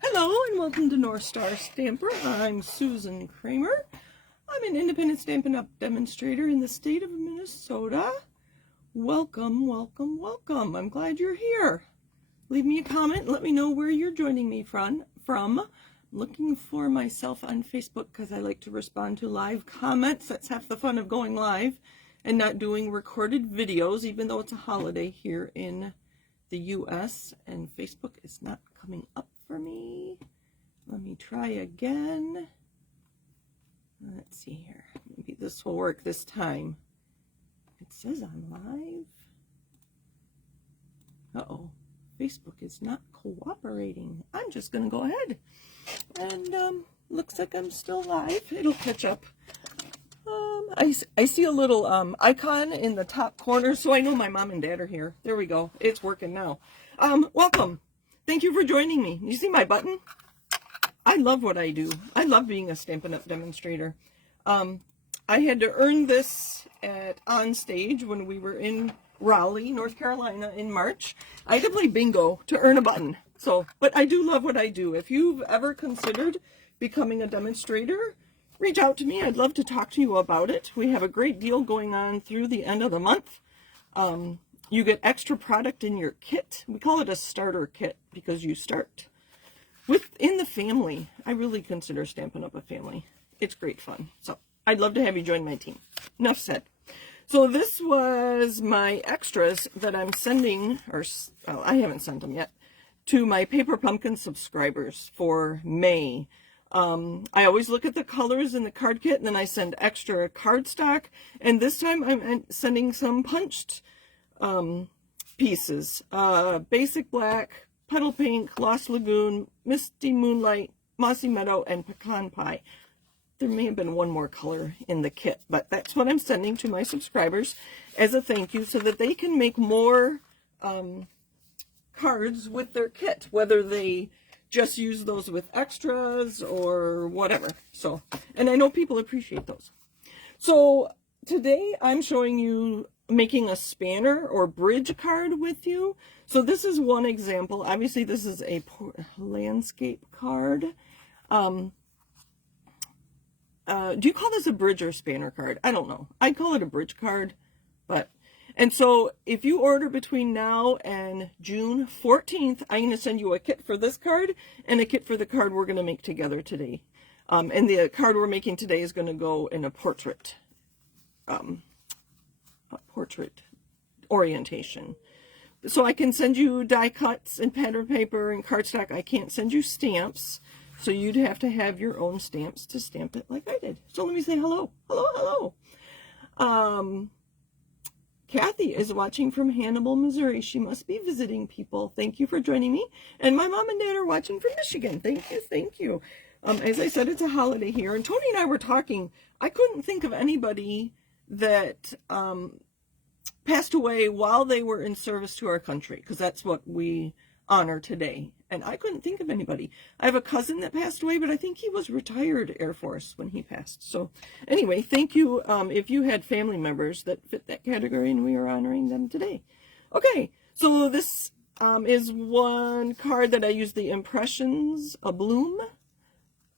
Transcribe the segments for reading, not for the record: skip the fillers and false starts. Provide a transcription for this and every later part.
Hello and welcome to North Star Stamper. I'm Susan Kramer. I'm an independent Stampin' Up! Demonstrator in the state of Minnesota. Welcome, welcome, welcome. I'm glad you're here. Leave me a comment and let me know where you're joining me from. I'm looking for myself on Facebook because I like to respond to live comments. That's half the fun of going live and not doing recorded videos, even though it's a holiday here in the US and Facebook is not coming up for me. Let me try again. Let's see here. Maybe this will work this time. It says I'm live. Uh-oh. Facebook is not cooperating. I'm just going to go ahead. And looks like I'm still live. It'll catch up. I see a little icon in the top corner, so I know my mom and dad are here. There we go. It's working now. Welcome. Thank you for joining me. You see my button? I love what I do. I love being a Stampin' Up! Demonstrator. I had to earn this on stage when we were in Raleigh, North Carolina in March. I had to play bingo to earn a button. But I do love what I do. If you've ever considered becoming a demonstrator, reach out to me. I'd love to talk to you about it. We have a great deal going on through the end of the month. You get extra product in your kit. We call it a starter kit because you start within the family. I really consider Stampin' Up! A family. It's great fun. So I'd love to have you join my team. Enough said. So this was my extras that I'm sending, or well, I haven't sent them yet, to my Paper Pumpkin subscribers for May. I always look at the colors in the card kit, and then I send extra cardstock. And this time I'm sending some punched pieces. Basic Black, Petal Pink, Lost Lagoon, Misty Moonlight, Mossy Meadow, and Pecan Pie. There may have been one more color in the kit, but that's what I'm sending to my subscribers as a thank you so that they can make more cards with their kit, whether they just use those with extras or whatever. So, and I know people appreciate those. So today I'm showing you making a spanner or bridge card with you. So this is one example. Obviously this is a landscape card. Do you call this a bridge or spanner card? I don't know. I call it a bridge card, and so if you order between now and June 14th, I'm going to send you a kit for this card and a kit for the card we're going to make together today. And the card we're making today is going to go in a portrait orientation. So I can send you die cuts and pattern paper and cardstock. I can't send you stamps. So you'd have to have your own stamps to stamp it like I did. So let me say hello. Hello, hello. Kathy is watching from Hannibal, Missouri. She must be visiting people. Thank you for joining me. And my mom and dad are watching from Michigan. Thank you, thank you. As I said, it's a holiday here. And Tony and I were talking. I couldn't think of anybody that passed away while they were in service to our country, because that's what we honor today. And I couldn't think of anybody. I have a cousin that passed away, but I think he was retired Air Force when he passed. So anyway, thank you if you had family members that fit that category and we are honoring them today. Okay, so this is one card that I use the Impressions A Bloom,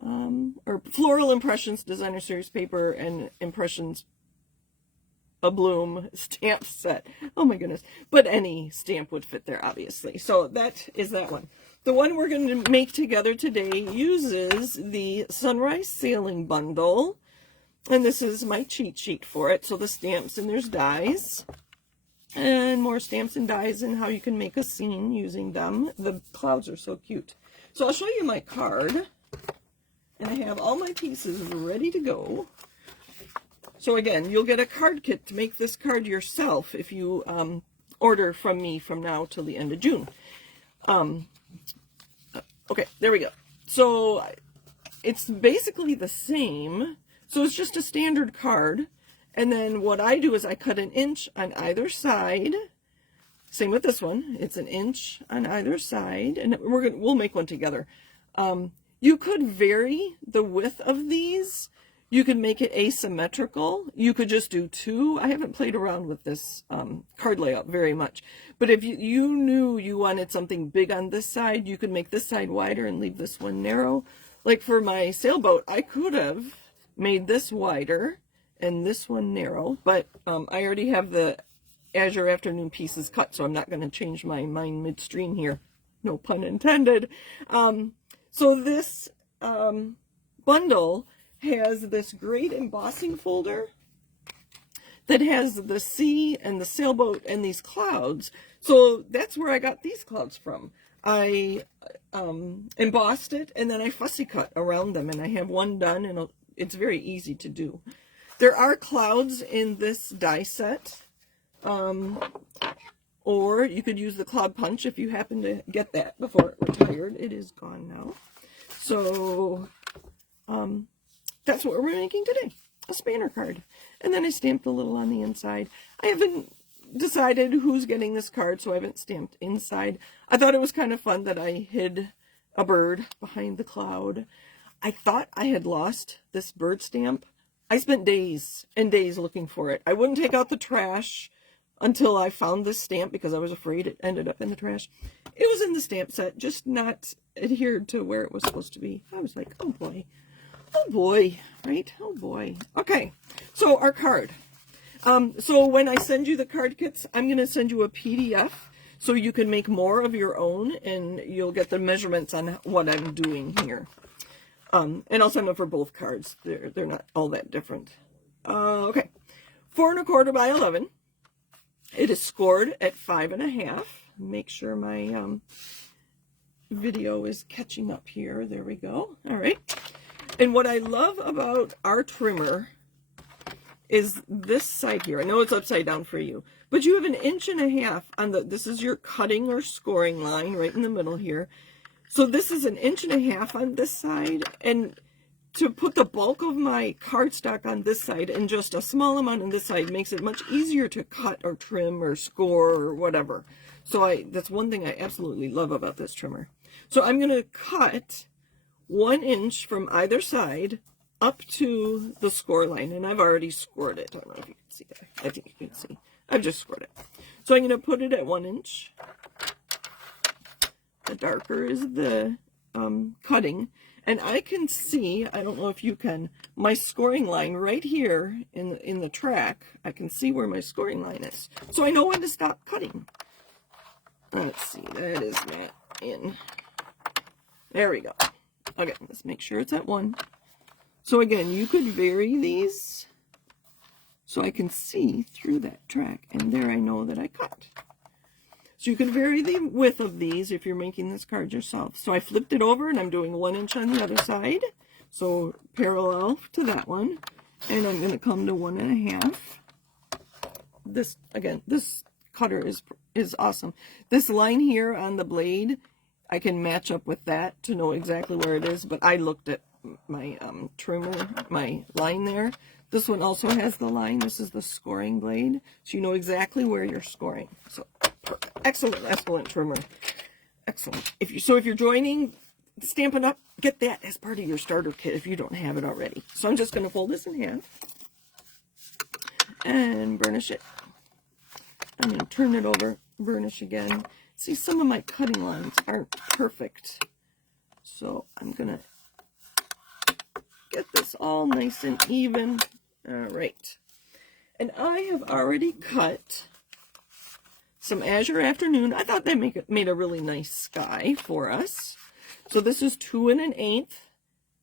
or Floral Impressions Designer Series paper and Impressions A Bloom stamp set. Oh my goodness. But any stamp would fit there, obviously. So that is that one. The one we're going to make together today uses the Sunrise Sailing Bundle. And this is my cheat sheet for it. So the stamps, and there's dies. And more stamps and dies and how you can make a scene using them. The clouds are so cute. So I'll show you my card. And I have all my pieces ready to go. So again, you'll get a card kit to make this card yourself if you order from me from now till the end of June. Okay, there we go. So it's basically the same. So it's just a standard card. And then what I do is I cut 1 inch on either side. Same with this one. It's 1 inch on either side. And we'll make one together. You could vary the width of these You could make it asymmetrical. You could just do 2. I haven't played around with this card layout very much. But if you knew you wanted something big on this side, you could make this side wider and leave this one narrow. Like for my sailboat, I could have made this wider and this one narrow. But I already have the Azure Afternoon pieces cut, so I'm not going to change my mind midstream here. No pun intended. So this bundle has this great embossing folder that has the sea and the sailboat and these clouds. So that's where I got these clouds from. I embossed it and then I fussy cut around them, and I have one done, and it's very easy to do. There are clouds in this die set, or you could use the cloud punch if you happen to get that before it retired. It is gone now. So that's what we're making today, a spanner card. And then I stamped a little on the inside. I haven't decided who's getting this card, so I haven't stamped inside. I thought it was kind of fun that I hid a bird behind the cloud. I thought I had lost this bird stamp. I spent days and days looking for it. I wouldn't take out the trash until I found this stamp because I was afraid it ended up in the trash. It was in the stamp set, just not adhered to where it was supposed to be. I was like, oh boy. Oh boy, right? Oh boy. Okay, so our card. So when I send you the card kits, I'm going to send you a PDF so you can make more of your own, and you'll get the measurements on what I'm doing here. And I'll send them for both cards. They're not all that different. Okay, 4 1/4 by 11. It is scored at 5.5. Make sure my video is catching up here. There we go. All right. And what I love about our trimmer is this side here. I know it's upside down for you, but you have 1.5 inches on the, this is your cutting or scoring line right in the middle here. So this is 1.5 inches on this side, and to put the bulk of my cardstock on this side and just a small amount on this side makes it much easier to cut or trim or score or whatever. So that's one thing I absolutely love about this trimmer. So I'm going to cut 1 inch from either side up to the score line, and I've already scored it. I don't know if you can see that. I think you can see. I've just scored it. So I'm going to put it at 1 inch. The darker is the cutting, and I can see, I don't know if you can, my scoring line right here in the track. I can see where my scoring line is, so I know when to stop cutting. Let's see, that is not in. There we go. Okay, let's make sure it's at 1. So again, you could vary these so I can see through that track, and there I know that I cut. So you can vary the width of these if you're making this card yourself. So I flipped it over and I'm doing 1 inch on the other side, so parallel to that one, and I'm going to come to 1.5. This, again, this cutter is awesome. This line here on the blade, I can match up with that to know exactly where it is, but I looked at my trimmer, my line there. This one also has the line. This is the scoring blade, so you know exactly where you're scoring. So excellent, excellent trimmer. Excellent. If you're joining Stampin' Up, get that as part of your starter kit if you don't have it already. So I'm just going to fold this in half and burnish it. I'm going to turn it over, burnish again. See, some of my cutting lines aren't perfect, so I'm going to get this all nice and even. All right. And I have already cut some Azure Afternoon. I thought that made a really nice sky for us. So this is 2 1/8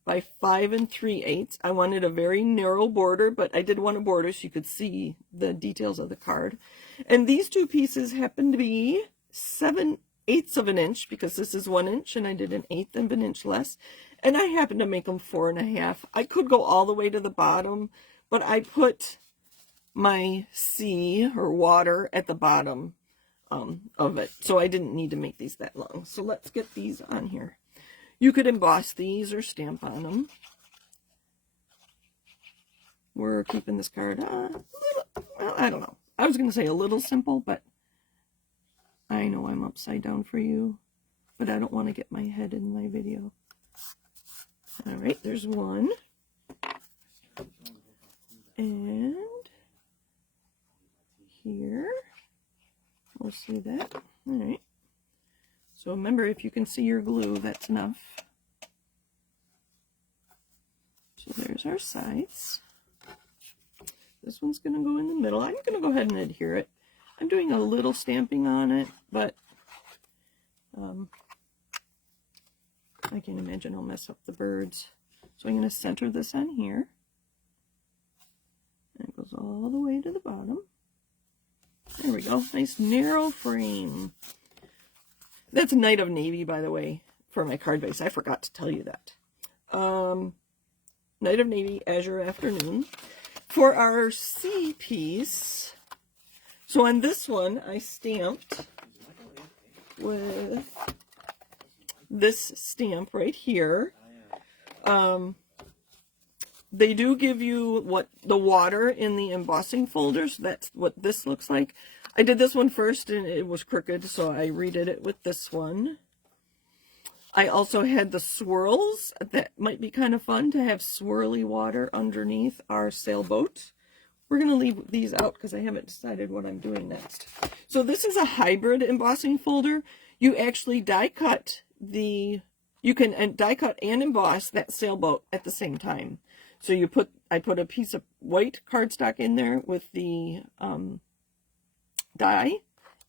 by 5 3/8. I wanted a very narrow border, but I did want a border so you could see the details of the card. And these two pieces happen to be 7/8 of an inch, because this is 1 inch and I did 1/8 of an inch less. And I happen to make them 4.5. I could go all the way to the bottom, but I put my sea or water at the bottom of it, so I didn't need to make these that long. So let's get these on here. You could emboss these or stamp on them. We're keeping this card well, I don't know. I was going to say a little simple, but I know I'm upside down for you, but I don't want to get my head in my video. All right, there's one. And here, we'll see that. All right. So remember, if you can see your glue, that's enough. So there's our sides. This one's going to go in the middle. I'm going to go ahead and adhere it. I'm doing a little stamping on it, but I can't imagine I'll mess up the birds. So I'm going to center this on here. And it goes all the way to the bottom. There we go. Nice narrow frame. That's Night of Navy, by the way, for my card base. I forgot to tell you that. Night of Navy, Azure Afternoon. For our C piece, so on this one, I stamped with this stamp right here. They do give you what the water in the embossing folder, so that's what this looks like. I did this one first and it was crooked, so I redid it with this one. I also had the swirls. That might be kind of fun to have swirly water underneath our sailboat. We're going to leave these out because I haven't decided what I'm doing next. So this is a hybrid embossing folder. You actually die cut you can die cut and emboss that sailboat at the same time. So I put a piece of white cardstock in there with the die,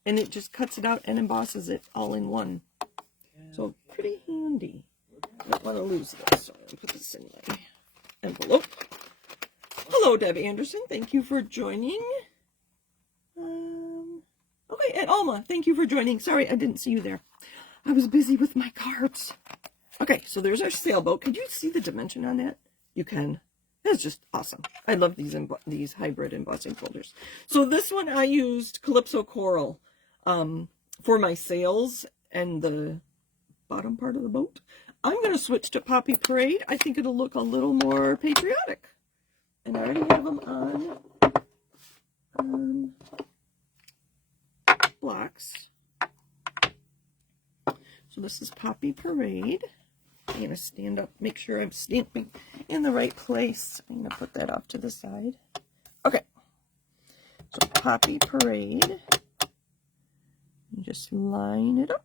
and it just cuts it out and embosses it all in one. So pretty handy. I don't want to lose this, so I'm going to put this in my envelope. Hello, Deb Anderson. Thank you for joining. Okay, and Alma, thank you for joining. Sorry, I didn't see you there. I was busy with my cards. Okay, so there's our sailboat. Could you see the dimension on that? You can. That's just awesome. I love these hybrid embossing folders. So this one I used Calypso Coral for my sails and the bottom part of the boat. I'm going to switch to Poppy Parade. I think it'll look a little more patriotic. And I already have them on blocks. So this is Poppy Parade. I'm going to stand up, make sure I'm stamping in the right place. I'm going to put that off to the side. Okay. So Poppy Parade. You just line it up.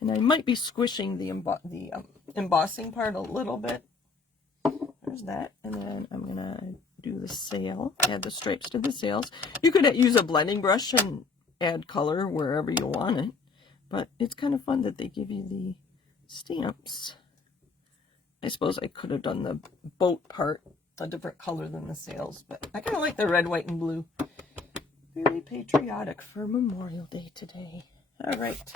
And I might be squishing the embossing part a little bit. There's that. And then I'm going to do the sail, add the stripes to the sails. You could use a blending brush and add color wherever you want it. But it's kind of fun that they give you the stamps. I suppose I could have done the boat part a different color than the sails, but I kind of like the red, white, and blue. Very patriotic for Memorial Day today. All right.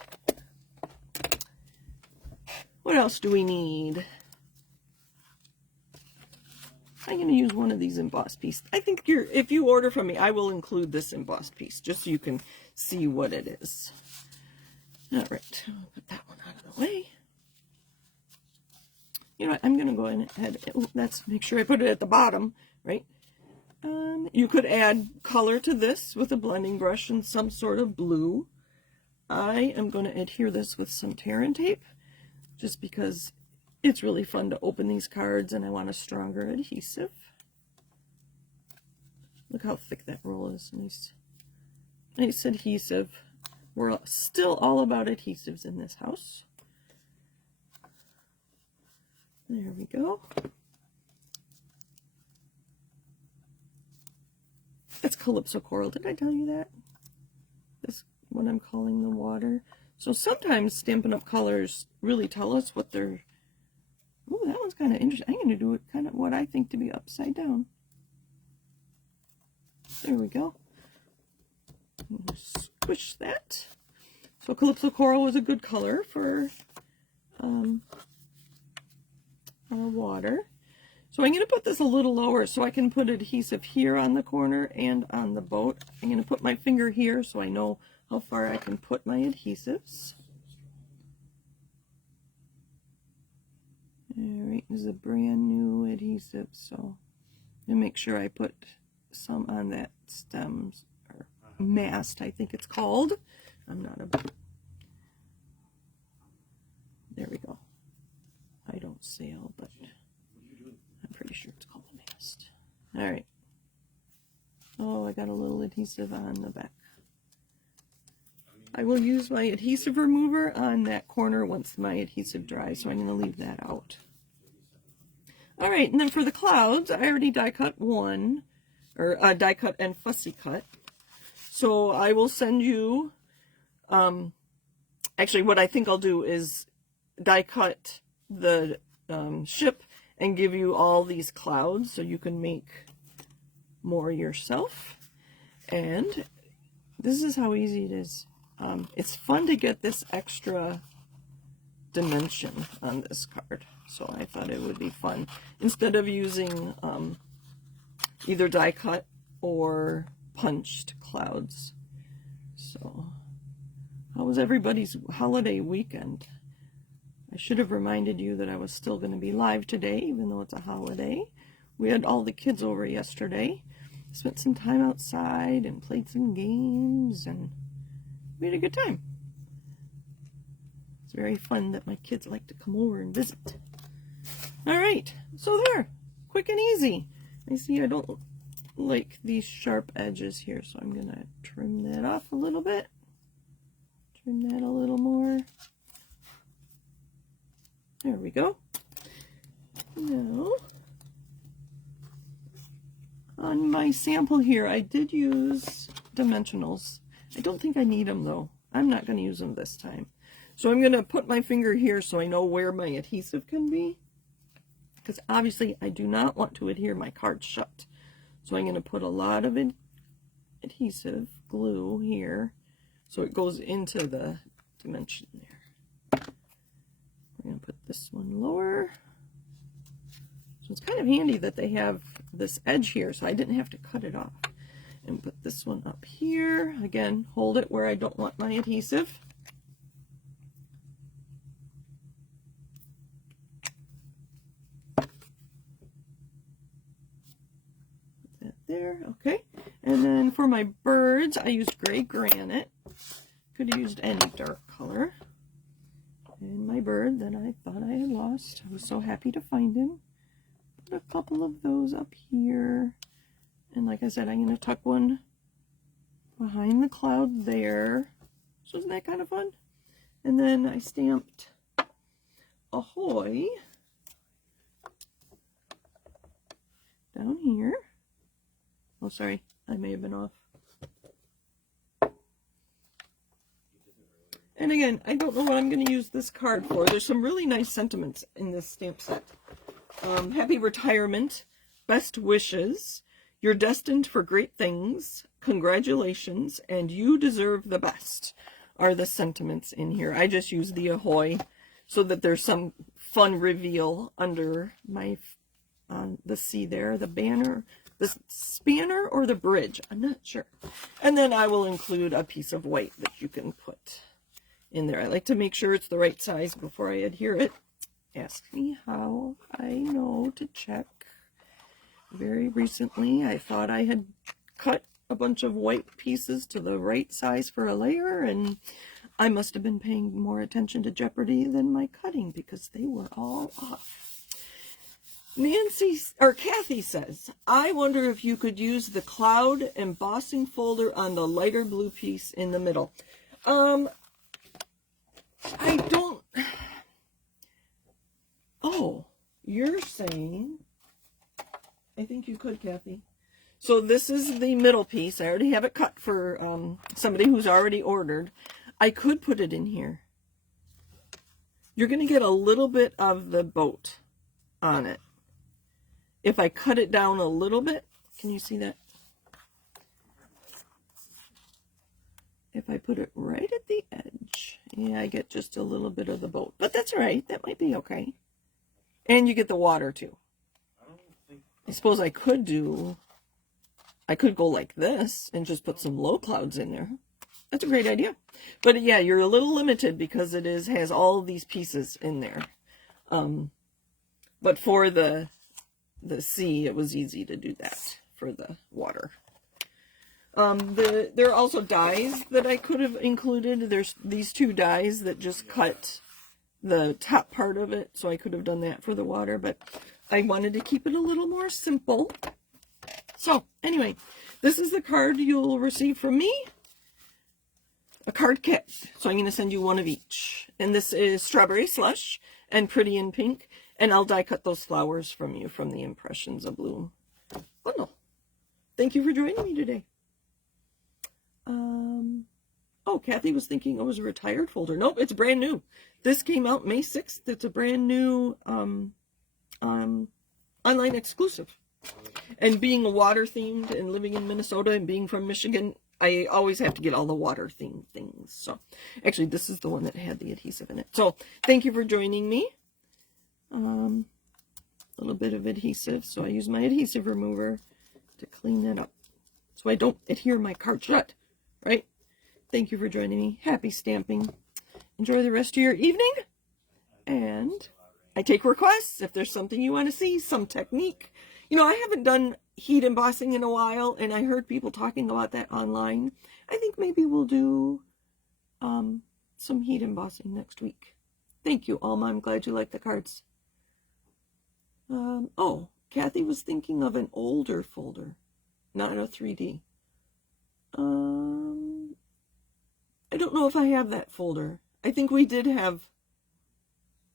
What else do we need? I'm going to use one of these embossed pieces. I think if you order from me, I will include this embossed piece just so you can see what it is. All right, I'll put that one out of the way. You know what, I'm going to go ahead, let's make sure I put it at the bottom, right? You could add color to this with a blending brush and some sort of blue. I am going to adhere this with some tear and tape, just because it's really fun to open these cards and I want a stronger adhesive. Look how thick that roll is. Nice adhesive. We're still all about adhesives in this house. There we go. It's Calypso Coral. Did I tell you that? This what I'm calling the water. So sometimes Stampin' Up! Colors really tell us what they're... Ooh, that one's kind of interesting. I'm going to do it kind of what I think to be upside down. There we go. Squish that. So Calypso Coral was a good color for our water. So I'm going to put this a little lower so I can put adhesive here on the corner and on the boat. I'm going to put my finger here so I know how far I can put my adhesives. Alright, this is a brand new adhesive, so I'm going to make sure I put some on that stems, or mast, I think it's called. I'm not a... There we go. I don't sail, but I'm pretty got a little adhesive on the back. I will use my adhesive remover on that corner once my adhesive dries, so I'm going to leave that out. All right, and then for the clouds, I already die cut one, or die cut and fussy cut. So I will send you, actually what I think I'll do is die cut the ship and give you all these clouds so you can make more yourself. And this is how easy it is. It's fun to get this extra dimension on this card, so I thought it would be fun instead of using either die cut or punched clouds. So how was everybody's holiday weekend? I should have reminded you that I was still going to be live today, even though it's a holiday. We had all the kids over yesterday, spent some time outside and played some games, and we had a good time. It's very fun that my kids like to come over and visit. All right, so there, quick and easy. I see I don't like these sharp edges here, so I'm gonna trim that off a little bit. Trim that a little more. There we go. Now, on my sample here, I did use dimensionals. I don't think I need them though. I'm not going to use them this time. So I'm going to put my finger here so I know where my adhesive can be. Because obviously I do not want to adhere my card shut. So I'm going to put a lot of adhesive glue here so it goes into the dimension there. We're going to put this one lower. So it's kind of handy that they have this edge here so I didn't have to cut it off. And put this one up here. Again, hold it where I don't want my adhesive. Put that there, okay. And then for my birds, I used gray granite. Could have used any dark color. And my bird that I thought I had lost, I was so happy to find him. Put a couple of those up here. And like I said, I'm going to tuck one behind the cloud there. So isn't that kind of fun? And then I stamped Ahoy down here. Oh, sorry. I may have been off. And again, I don't know what I'm going to use this card for. There's some really nice sentiments in this stamp set. Happy retirement. Best wishes. You're destined for great things. Congratulations, and you deserve the best are the sentiments in here. I just use the Ahoy so that there's some fun reveal under my the C there, the banner, the spanner or the bridge. I'm not sure. And then I will include a piece of white that you can put in there. I like to make sure it's the right size before I adhere it. Ask me how I know to check. Very recently, I thought I had cut a bunch of white pieces to the right size for a layer, and I must have been paying more attention to Jeopardy than my cutting because they were all off. Kathy says, I wonder if you could use the cloud embossing folder on the lighter blue piece in the middle. I don't... Oh, you're saying... I think you could, Kathy. So this is the middle piece. I already have it cut for somebody who's already ordered. I could put it in here. You're going to get a little bit of the boat on it. If I cut it down a little bit, can you see that? If I put it right at the edge, yeah, I get just a little bit of the boat. But that's all right. That might be okay. And you get the water too. I suppose I could go like this and just put some low clouds in there. That's a great idea. But yeah, you're a little limited because it has all these pieces in there. But for the sea, it was easy to do that for the water. There are also dies that I could have included. There's these two dies that just cut the top part of it, so I could have done that for the water, but I wanted to keep it a little more simple. So anyway, this is the card you'll receive from me. A card kit. So I'm going to send you one of each. And this is Strawberry Slush and Pretty in Pink. And I'll die cut those flowers from you from the Impressions of Bloom bundle. Thank you for joining me today. Oh, Kathy was thinking it was a retired folder. Nope, it's brand new. This came out May 6th. It's a brand new online exclusive. And being water themed and living in Minnesota and being from Michigan, I always have to get all the water themed things. So actually this is the one that had the adhesive in it. So thank you for joining me. A little bit of adhesive. So I use my adhesive remover to clean that up so I don't adhere my card shut, right? Thank you for joining me. Happy stamping. Enjoy the rest of your evening. And I take requests if there's something you want to see, some technique. You know, I haven't done heat embossing in a while, and I heard people talking about that online. I think maybe we'll do some heat embossing next week. Thank you, Alma. I'm glad you like the cards. Oh, Kathy was thinking of an older folder, not a 3D. I don't know if I have that folder. I think we did have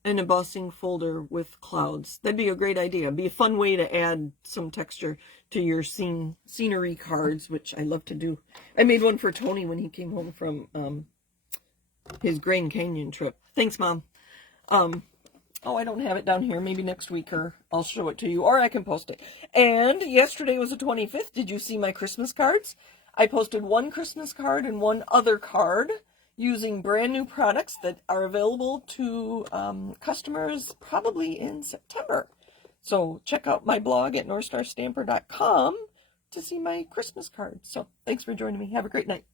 an embossing folder with clouds. That'd be a great idea. It'd be a fun way to add some texture to your scenery cards, which I love to do. I made one for Tony when he came home from his Grand Canyon trip. Thanks, Mom. Oh, I don't have it down here. Maybe next week, or I'll show it to you, or I can post it. And yesterday was the 25th. Did you see my Christmas cards? I posted one Christmas card and one other card using brand new products that are available to customers probably in September. So check out my blog at northstarstamper.com to see my Christmas cards. So thanks for joining me. Have a great night.